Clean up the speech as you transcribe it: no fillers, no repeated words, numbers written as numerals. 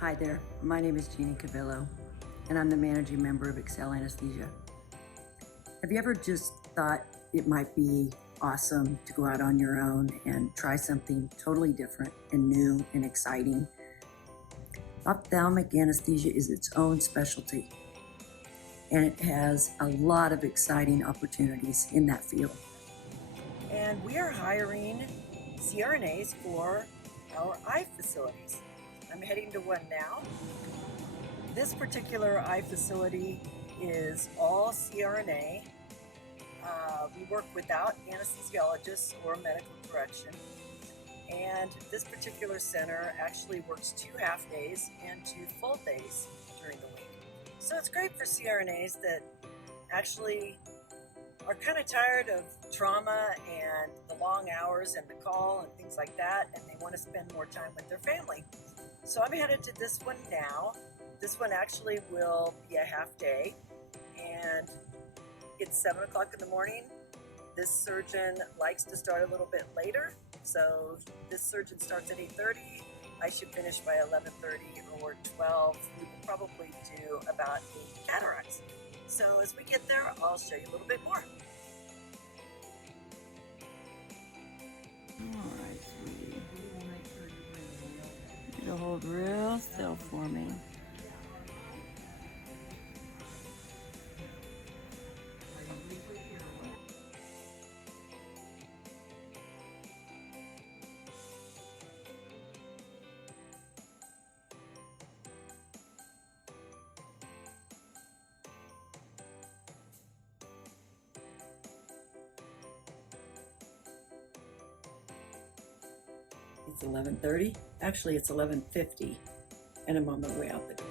Hi there, my name is Jeannie Cavillo, and I'm the managing member of Excel Anesthesia. Have you ever just thought it might be awesome to go out on your own and try something totally different and new and exciting? Ophthalmic anesthesia is its own specialty, and it has a lot of exciting opportunities in that field. And we are hiring CRNAs for our eye facilities. I'm heading to one now. This particular eye facility is all CRNA. We work without anesthesiologists or medical direction. And this particular center actually works 2 half days and 2 full days during the week. So it's great for CRNAs that actually are kind of tired of trauma and the long hours and the call and things like that, and they want to spend more time with their family. So I'm headed to this one now. This one actually will be a half day, and it's 7 o'clock in the morning. This surgeon likes to start a little bit later, so this surgeon starts at 8:30. I should finish by 11:30 or 12. We will probably do about 8 cataracts. So as we get there, I'll show you a little bit more. All right, sweetie. You'll hold real still for me. It's 11:30. Actually, it's 11:50, and I'm on my way out the door.